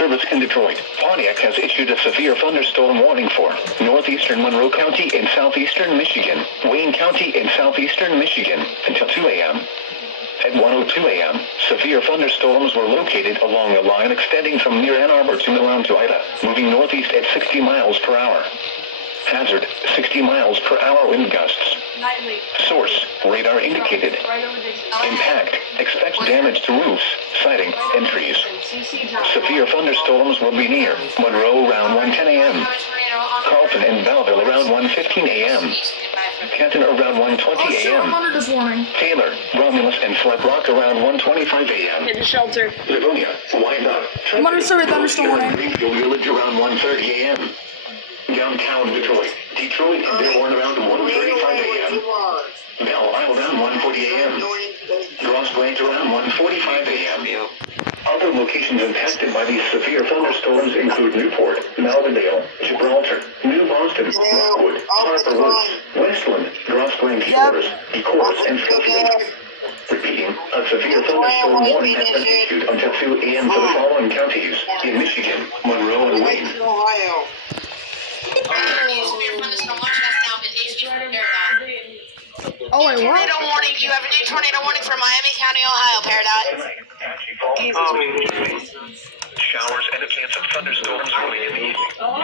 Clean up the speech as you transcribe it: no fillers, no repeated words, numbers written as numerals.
service in Detroit. Pontiac has issued a severe thunderstorm warning for northeastern Monroe County in southeastern Michigan, Wayne County in southeastern Michigan, until 2 a.m. At 1:02 a.m., severe thunderstorms were located along a line extending from near Ann Arbor to Milan to Ida, moving northeast at 60 miles per hour. Hazard, 60 miles per hour wind gusts. Source, radar indicated. Impact, expect damage to roofs, siding, and trees. Severe thunderstorms will be near Monroe around 1:10 a.m. Carlton and Belleville around 1:15 a.m. Canton around 1:20 a.m. Taylor, Romulus, and Flat Rock around 1:25 a.m. Hit the shelter. Livonia, Wyandotte, I'm under severe thunderstorm warning. Greenfield Village around 1:30 a.m. Downtown Detroit, Detroit and Dearborn around 1:35 a.m. Belle Isle around 1:40 a.m. Grosse Pointe around 1:45 a.m. Other locations impacted by these severe thunderstorms include Newport, Malverdale, Gibraltar, New Boston, Rockwood, Harper Woods, Westland, Grosse Pointe Shores, Ecorse, and Fairfield. Repeating, a severe thunderstorm warning has been issued until 2 a.m. for the following counties in Michigan, Monroe, and Wayne. Oh, wait, what? Tornado warning. You have a new tornado warning for Miami County, Ohio, Paradise. Showers and a chance of thunderstorms early in the evening. Oh,